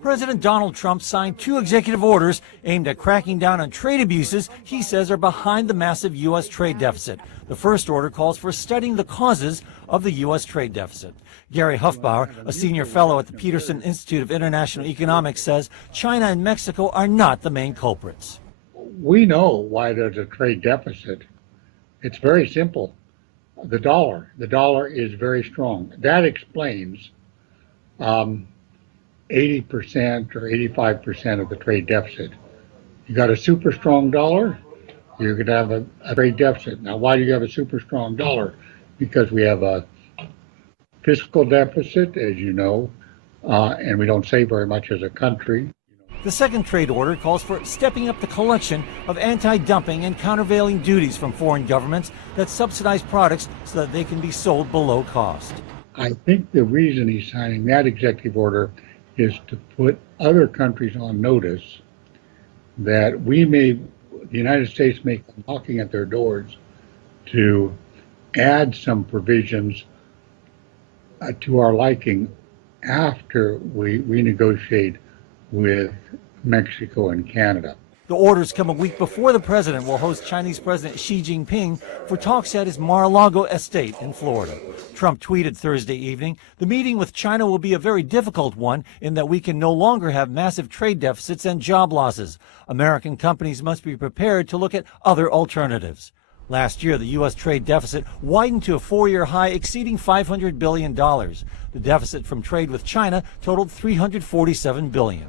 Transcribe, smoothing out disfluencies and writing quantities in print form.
President Donald Trump signed 2 executive orders aimed at cracking down on trade abuses he says are behind the massive U.S. trade deficit. The first order calls for studying the causes of the U.S. trade deficit. Gary Huffbauer, a senior fellow at the Peterson Institute of International Economics, says China and Mexico are not the main culprits. We know why there's a trade deficit. It's very simple. The dollar. The dollar is very strong. That explains 80% or 85% of the trade deficit. You got a super strong dollar, you're going to have a trade deficit. Now, why do you have a super strong dollar? Because we have a fiscal deficit, as you know, and we don't save very much as a country. The second trade order calls for stepping up the collection of anti-dumping and countervailing duties from foreign governments that subsidize products so that they can be sold below cost. I think the reason he's signing that executive order is to put other countries on notice that the United States may come knocking at their doors to add some provisions to our liking after we renegotiate with Mexico and Canada. The orders come a week before the president will host Chinese President Xi Jinping for talks at his Mar-a-Lago estate in Florida. Trump tweeted Thursday evening, "The meeting with China will be a very difficult one in that we can no longer have massive trade deficits and job losses. American companies must be prepared to look at other alternatives." Last year, the U.S. trade deficit widened to a 4-year high exceeding $500 billion. The deficit from trade with China totaled $347 billion.